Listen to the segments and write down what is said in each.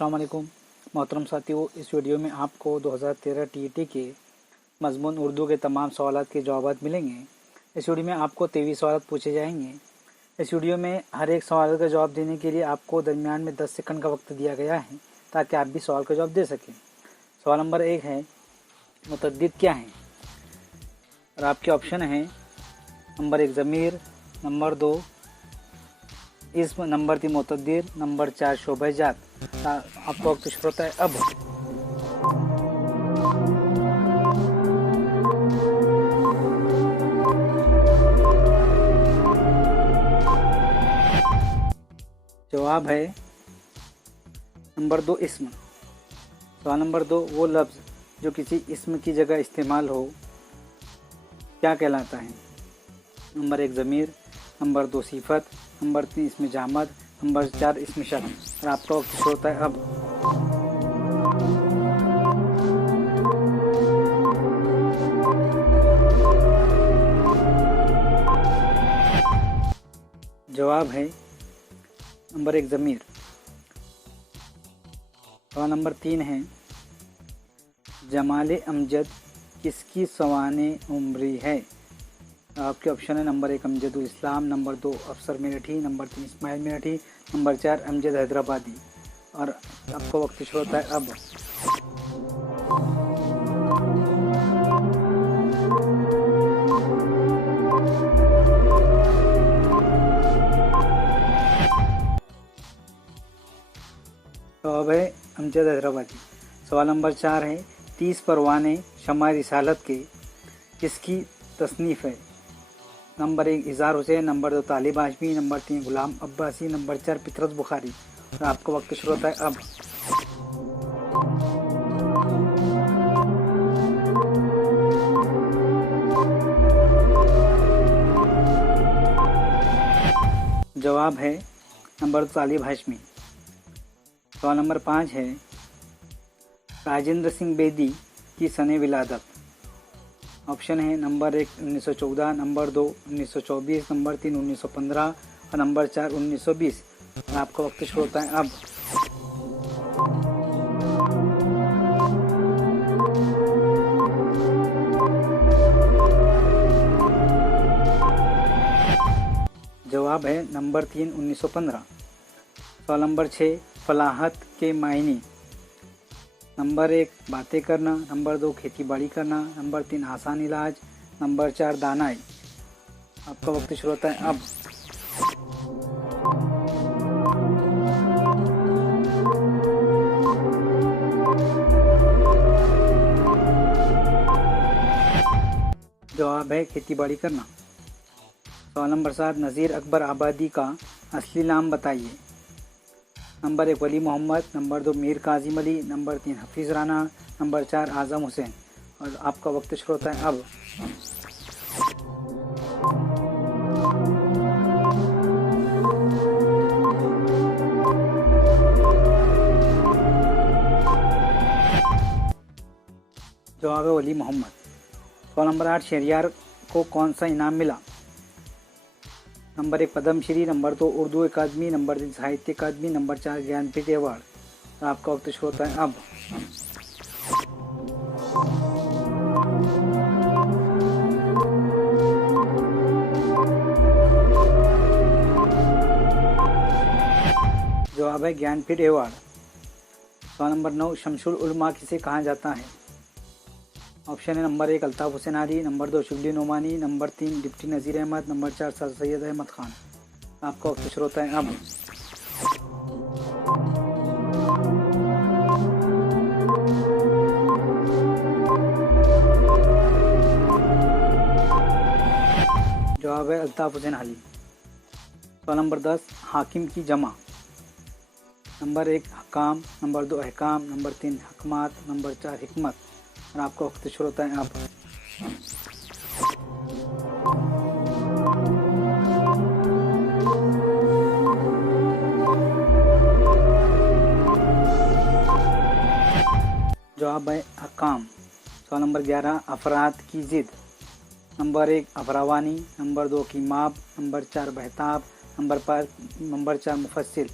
अस्सलाम वालेकुम मोहतरम साथियों, इस वीडियो में आपको 2013 टीईटी के मज़मून उर्दू के तमाम सवालात के जवाब मिलेंगे। इस वीडियो में आपको 23 सवाल पूछे जाएंगे। इस वीडियो में हर एक सवाल का जवाब देने के लिए आपको दरमियान में 10 सेकंड का वक्त दिया गया है ताकि आप भी सवाल का जवाब दे सकें। सवाल नंबर 1 है, मुतअद्दिद क्या है? और आपके ऑप्शन हैं नंबर 1 ज़मीर, नंबर 2 इस्म, नंबर 3 मुतअद्दिद, नंबर 4 शोबह जात। आपको वक्त शुरू होता है अब। जवाब है नंबर 2 इस्म। सवाल नंबर 2, वो लफ्ज़ जो किसी इस्म की जगह इस्तेमाल हो क्या कहलाता है? नंबर 1 ज़मीर, नंबर 2 सिफत, नंबर 3 इसमें जामद, नंबर 4 इसमें शर्त। और आपका वक्त शुरू होता है अब। जवाब है नंबर 1 ज़मीर। सवाल नंबर 3 है, जमाल अमजद किसकी सवाने उम्री है? आपके ऑप्शन है नंबर 1 अमजदुल इस्लाम, नंबर 2 अफसर मेरठी, नंबर 3 इस्माइल मेरठी, नंबर 4 अमजद हैदराबादी। और आपका वक्त शुरू होता है अब। जवाब है अमजद हैदराबादी। सवाल नंबर 4 है, 30 परवाने शमाए रिसालत के किसकी तसनीफ़ है? नंबर 1 इज़हार हुसैन, नंबर 2 तालिब हाशमी, नंबर 3 गुलाम अब्बासी, नंबर 4 फितरत बुखारी। और आपका वक्त शुरू होता है अब। जवाब है नंबर 2 तालिब हाशमी। सवाल नंबर 5 है, राजेंद्र सिंह बेदी की सने विलादत। ऑप्शन है नंबर 1 1914, नंबर 2 1924, नंबर 3 1915 और नंबर 4 1920। और आपका वक्त शुरू होता है अब। जवाब है नंबर 3 1915। सवाल नंबर 6, फलाहत के मायने। नंबर 1 बातें करना, नंबर 2 खेती बाड़ी करना, नंबर 3 आसान इलाज, नंबर 4 दानाई। आपका वक्त शुरू होता है अब। जवाब है खेती बाड़ी करना। सवाल नंबर 7, नज़ीर अकबर आबादी का असली नाम बताइए। Number 1 Wali Mohammad, number 2 Mir Kazim Ali, number 3 Hafeez Rana, number 4 Azam Hussain. और आपका वक्त शुरू होता है अब। जवाब है वली मोहम्मद। सवाल नंबर 8, शहरियार को कौन सा इनाम मिला? नंबर 1 पद्मश्री, नंबर 2 उर्दू अकादमी, नंबर 3 साहित्य अकादमी, नंबर 4 ज्ञानपीठ अवार्ड। और आपका वक्त शुरू होता है अब। जवाब है ज्ञानपीठ अवार्ड। सवाल नंबर 9, शमसुल उलमा किसे कहा जाता है? ऑप्शन है number 1 Altaf Hussain Ali, number 2 Shibli Nomani, number 3 deputy Nazir Ahmad, number 4 sir Syed Ahmad Khan. आपका वक्त शुरू होता है अब। जवाब है अल्ताफ़ हुसैन अली। सवाल नंबर 10, हाकिम की जमा। नंबर 1 हकाम, नंबर 2 अहकाम, नंबर 3 हकमात, नंबर 4 हिकमत। और आपका वक्त शुरू होता है अब। जवाब है हकाम। सवाल नंबर 11, अफराद की ज़िद। नंबर 1 अफरावानी, नंबर 2 कीमाब, नंबर 4 बहताब, नंबर 4 मुफस्सिल।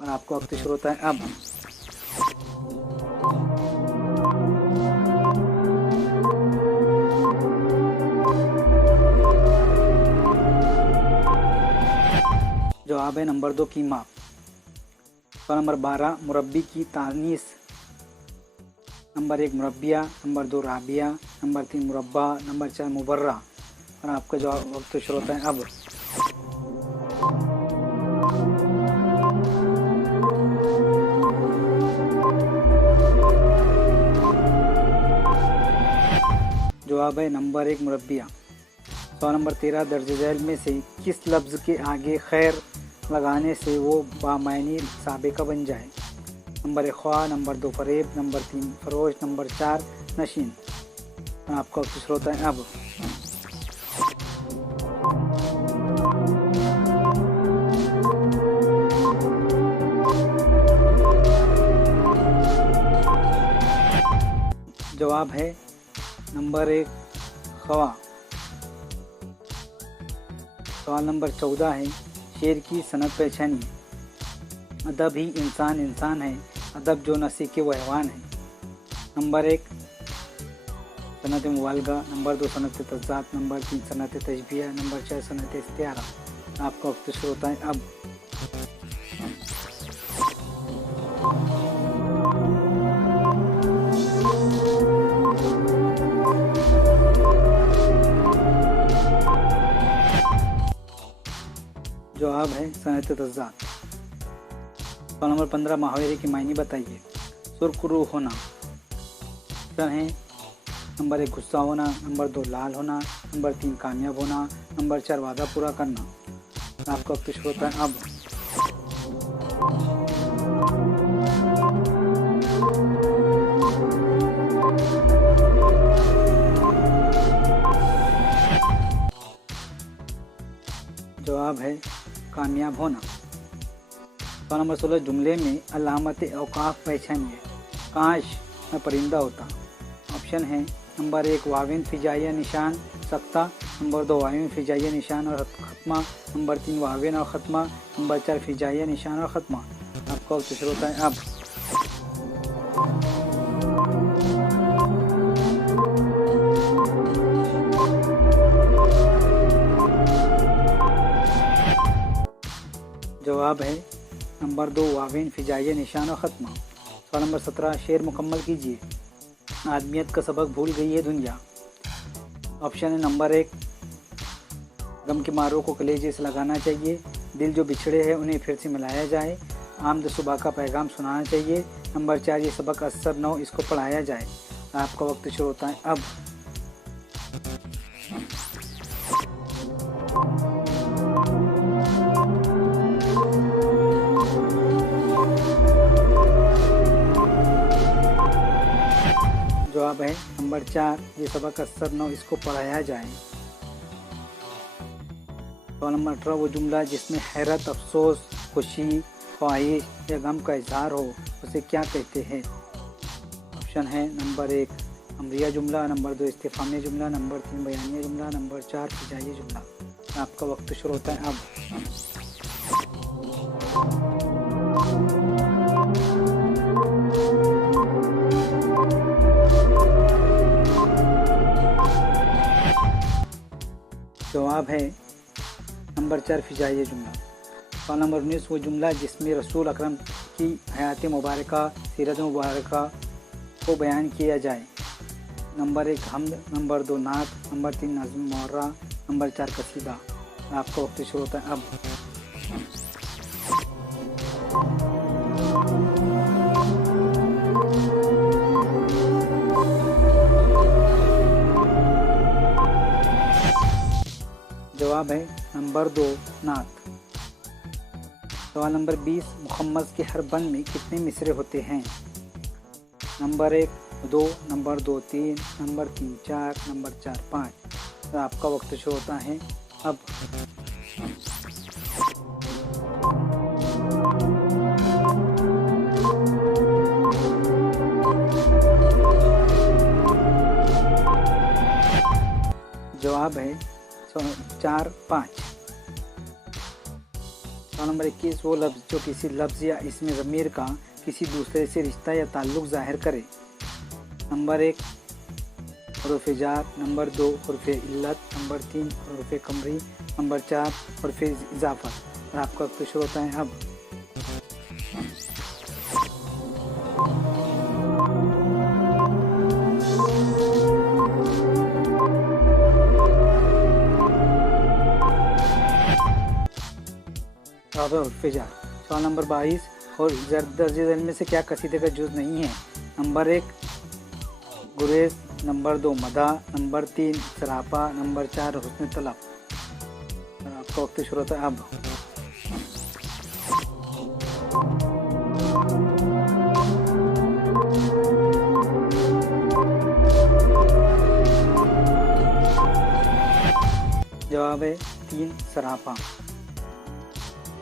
और आपका वक्त शुरू होता है अब। जवाब है नंबर 2 कीमा। सवाल नंबर 12 मुरब्बी की तानीस। नंबर 1 मुरब्बिया, नंबर 2 राबिया, नंबर 3 मुरब्बा, नंबर 4 मुबर्रा। और आपका जवाब वक्त शुरू होता है अब। जवाब है नंबर 1 मुरब्बिया। सवाल नंबर 13 दर्ज झैल में से किस लफ्ज़ के आगे खैर लगाने से वो बामायनी साबिका बन जाए। नंबर 1 ख्वा, नंबर 2 फरेब, नंबर 3 फरोश, नंबर 4 नशीन। आपका वक्त शुरू होता है अब। जवाब है नंबर 1 ख्वा। सवाल नंबर 14 है शेर की सनद पहचानिए। अदब ही इंसान इंसान है, अदब जो न सीखे वो हैवान है। नंबर 1 सनत मुबालगा, नंबर 2 सनत तज़ाद, नंबर 3 सनत तशबिया, नंबर 4 सनत इस्तिआरा। आपका वक्त शुरू होता है अब। जवाब है सनत तज़ाद। सवाल नंबर 15 मुहावरे की मायने बताइए। सुर्खरू होना। ऑप्शन है नंबर 1 गुस्सा होना, नंबर 2 लाल होना, नंबर 3 कामयाब होना, नंबर 4 वादा पूरा करना। आपका वक्त शुरू होता है अब। जवाब है कामयाब होना। सवाल नंबर 16 जुमले में अलामत औकाफ पहचानिए। काश मैं परिंदा होता। ऑप्शन है नंबर 1 वाविन फिजाइया निशान सख्ता, नंबर 2 वाविन फिजाइया निशान और ख़त्मा, नंबर 3 वाविन और ख़त्मा, नंबर 4 फिजाइया निशान और ख़त्मा। आपका वक्त शुरू होता है अब। जवाब है नंबर 2 वाविन फिजाइया निशान और ख़त्मा। सवाल नंबर 17 शेर मुकम्मल कीजिए। आदमियत का सबक भूल गई है दुनिया। ऑप्शन है नंबर 1 गम के मारों को कलेजे से लगाना चाहिए, दिल जो बिछड़े हैं उन्हें फिर से मिलाया जाए, आमद सुबह का पैगाम सुनाना चाहिए, नंबर 4 ये सबक असर न हो इसको पढ़ाया जाए। आपका वक्त शुरू होता है अब। जवाब है नंबर 4 ये सबक असर न हो इसको पढ़ाया जाए। सवाल नंबर 18 वो जुमला जिसमें हैरत, अफसोस, खुशी, ख्वाहिश या गम का इजहार हो उसे क्या कहते हैं। ऑप्शन है नंबर 1 अमरिया जुमला, नंबर 2 इस्तिफामी जुमला, नंबर 3 बयानिया जुमला, नंबर 4 फिजाई जुमला। आपका वक्त शुरू होता है अब। जवाब है नंबर 4 फिजाई जुमला। सवाल नंबर 19 वो जुमला जिसमें रसूल अकरम की हयात मुबारका, सीरत मुबारका को बयान किया जाए। नंबर 1 हम्द, नंबर 2 नात, नंबर 3 नज़्म मुअर्रा, नंबर 4 कसीदा। आपका वक्त शुरू होता है अब। जवाब है नंबर 2 नात। सवाल नंबर 20 मुखम्मस के हर बंद में कितने मिसरे होते हैं। Number 1 2, number 2 3, number 3 4, number 4 5। तो आपका वक्त शुरू होता है अब। जवाब है 4 5। सवाल नंबर 21 वो लफ्ज़ जो किसी लफ्ज़ या इसमें ज़मीर का किसी दूसरे से रिश्ता या ताल्लुक़ ज़ाहिर करे। नंबर 1 हुरूफ़ जार, नंबर 2 हुरूफ़ इल्लत, नंबर 3 हुरूफ़ कमरी, नंबर 4 हुरूफ़ इज़ाफ़ा। और आपका वक्त शुरू होता है अब। जवाब है उल्फिजा। सवाल नंबर 22, और दर्ज झैल में से क्या कसीदे का जुज नहीं है? नंबर 1 गुरेज, नंबर 2 मदा, नंबर 3 सरापा, नंबर 4 हुस्न तलब। आपका वक्त शुरू होता है अब। जवाब है 3 सरापा।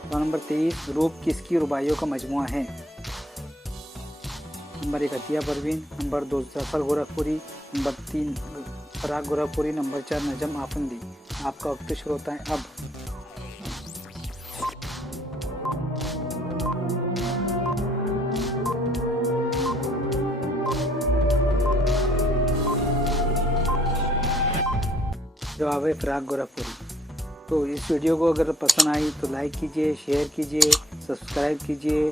सवाल नंबर 23, रूप किसकी रुबाइयों का मजमुआ है? Number 1 Atiya Parveen, number 2 Zafar Gorakhpuri, number 3 Firaq Gorakhpuri, number 4 Najm Afandi. आपका वक्त शुरू होता है अब। जवाब है फराग गोरखपुरी। तो इस वीडियो को अगर पसंद आई तो लाइक कीजिए, शेयर कीजिए, सब्सक्राइब कीजिए,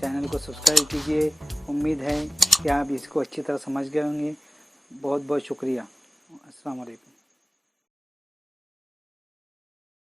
चैनल को सब्सक्राइब कीजिए। उम्मीद है कि आप इसको अच्छी तरह समझ गए होंगे। बहुत बहुत शुक्रिया। अस्सलाम वालेकुम।